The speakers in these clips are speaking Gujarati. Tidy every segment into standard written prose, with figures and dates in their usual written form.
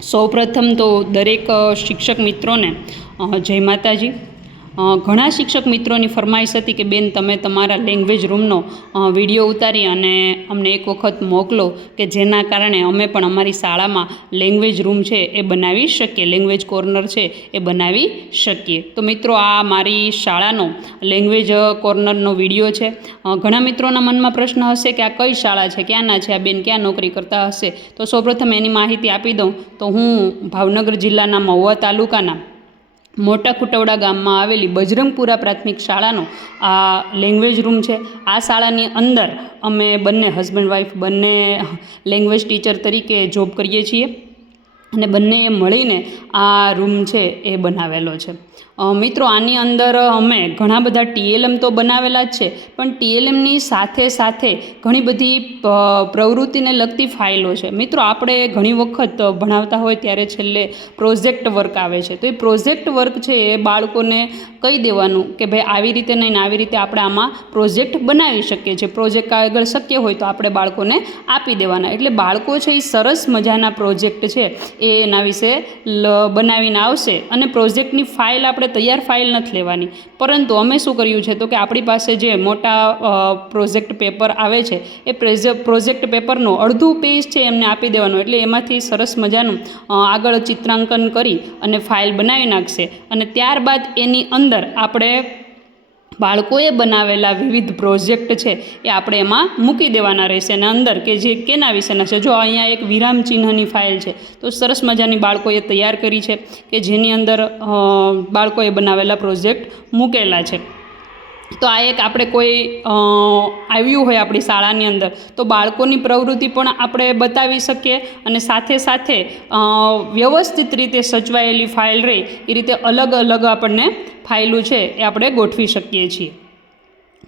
સૌપ્રથમ તો દરેક શિક્ષક મિત્રોને જય માતાજી. ઘણા શિક્ષક મિત્રોની ફરમાઈશ હતી કે બેન તમે તમારા લેંગ્વેજ રૂમનો વિડીયો ઉતારી અને અમને એક વખત મોકલો કે જેના કારણે અમે પણ અમારી શાળામાં લેંગ્વેજ રૂમ છે એ બનાવી શકીએ, લેંગ્વેજ કોર્નર છે એ બનાવી શકીએ. તો મિત્રો આ મારી શાળાનો લેંગ્વેજ કોર્નરનો વિડીયો છે. ઘણા મિત્રોના મનમાં પ્રશ્ન હશે કે આ કઈ શાળા છે, ક્યાંના છે, આ બેન ક્યાં નોકરી કરતા હશે. તો સૌપ્રથમ એની માહિતી આપી દઉં તો હું ભાવનગર જિલ્લાના મહુવા તાલુકાના મોટા ખુટવડા ગામમાં આવેલી બજરંગપુરા પ્રાથમિક શાળાનો આ લેંગ્વેજ રૂમ છે. આ શાળાની અંદર અમે બંને હસબન્ડ વાઈફ બંને લેંગ્વેજ ટીચર તરીકે જોબ કરીએ છીએ અને બંનેએ મળીને આ રૂમ છે એ બનાવેલો છે. મિત્રો આની અંદર અમે ઘણા બધા ટીએલએમ તો બનાવેલા જ છે, પણ ટીએલએમની સાથે સાથે ઘણી બધી પ્રવૃત્તિને લગતી ફાઇલો છે. મિત્રો આપણે ઘણી વખત ભણાવતા હોય ત્યારે છેલ્લે પ્રોજેક્ટ વર્ક આવે છે, તો એ પ્રોજેક્ટ વર્ક છે એ બાળકોને કહી દેવાનું કે ભાઈ આવી રીતે નહીં ને આવી રીતે આપણે આમાં પ્રોજેક્ટ બનાવી શકીએ છીએ. પ્રોજેક્ટ આગળ શક્ય હોય તો આપણે બાળકોને આપી દેવાના, એટલે બાળકો છે એ સરસ મજાના પ્રોજેક્ટ છે એ એના વિશે બનાવીને આવશે. અને પ્રોજેક્ટની ફાઇલ આપણે તૈયાર ફાઇલ નથી લેવાની, પરંતુ અમે શું કર્યું છે તો કે આપણી પાસે જે મોટા પ્રોજેક્ટ પેપર આવે છે એ પ્રોજેક્ટ પેપરનું અડધું પેજ છે એમને આપી દેવાનું, એટલે એમાંથી સરસ મજાનું આગળ ચિત્રાંકન કરી અને ફાઇલ બનાવી નાખશે. અને ત્યારબાદ એની અંદર આપણે બાળકોએ બનાવેલા વિવિધ પ્રોજેક્ટ છે એ આપણે એમાં મૂકી દેવાના રહેશે. અને અંદર કે જે કેના વિશેના છે, જો અહીંયા એક વિરામ ચિહ્નની ફાઇલ છે તો સરસ મજાની બાળકોએ તૈયાર કરી છે કે જેની અંદર બાળકોએ બનાવેલા પ્રોજેક્ટ મૂકેલા છે. તો આ એક આપણે કોઈ આવ્યું હોય આપણી શાળાની અંદર તો બાળકોની પ્રવૃત્તિ પણ આપણે બતાવી શકીએ અને સાથે સાથે વ્યવસ્થિત રીતે સચવાયેલી ફાઇલ રહે એ રીતે અલગ અલગ આપણને ફાઇલો છે એ આપણે ગોઠવી શકીએ છીએ.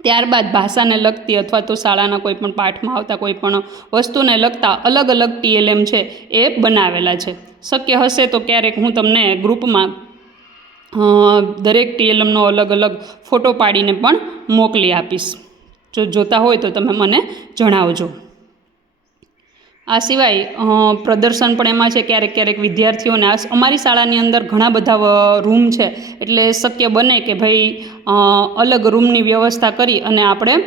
ત્યારબાદ ભાષાને લગતી અથવા તો શાળાના કોઈ પણ પાઠમાં આવતા કોઈ પણ વસ્તુને લગતા અલગ અલગ ટીએલએમ છે એ બનાવેલા છે. શક્ય હશે તો ક્યારેક હું તમને ગ્રુપમાં દરેક ટીએલએમનો અલગ અલગ ફોટો પાડીને પણ મોકલી આપીશ. જો જોતા હોય તો તમે મને જણાવજો. આ સિવાય પ્રદર્શન પણ એમાં છે. ક્યારેક ક્યારેક વિદ્યાર્થીઓને અમારી શાળાની અંદર ઘણા બધા રૂમ છે, એટલે શક્ય બને કે ભાઈ અલગ રૂમની વ્યવસ્થા કરી અને આપણે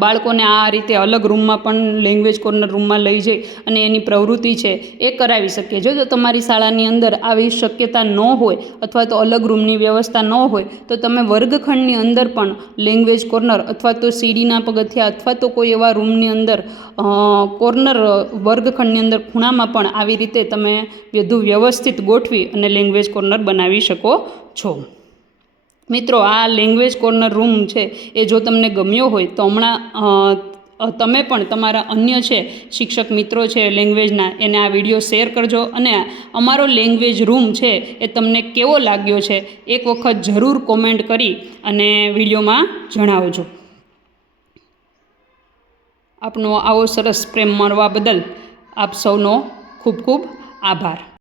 બાળકોને આ રીતે અલગ રૂમમાં પણ લેંગ્વેજ કોર્નર રૂમમાં લઈ જઈ અને એની પ્રવૃત્તિ છે એ કરાવી શકીએ. જો તમારી શાળાની અંદર આવી શક્યતા ન હોય અથવા તો અલગ રૂમની વ્યવસ્થા ન હોય તો તમે વર્ગખંડની અંદર પણ લેંગ્વેજ કોર્નર અથવા તો સીડીના પગથિયા અથવા તો કોઈ એવા રૂમની અંદર કોર્નર વર્ગખંડની અંદર ખૂણામાં પણ આવી રીતે તમે બધું વ્યવસ્થિત ગોઠવી અને લેંગ્વેજ કોર્નર બનાવી શકો છો. મિત્રો આ લેંગ્વેજ કોર્નર રૂમ છે એ જો તમને ગમ્યો હોય તો હમણાં તમે પણ તમારા અન્ય છે શિક્ષક મિત્રો છે લેંગ્વેજના, એને આ વિડીયો શેર કરજો અને અમારો લેંગ્વેજ રૂમ છે એ તમને કેવો લાગ્યો છે એક વખત જરૂર કોમેન્ટ કરી અને વિડીયોમાં જણાવજો. આપનો આવો સરસ પ્રેમ મળવા બદલ આપ સૌનો ખૂબ ખૂબ આભાર.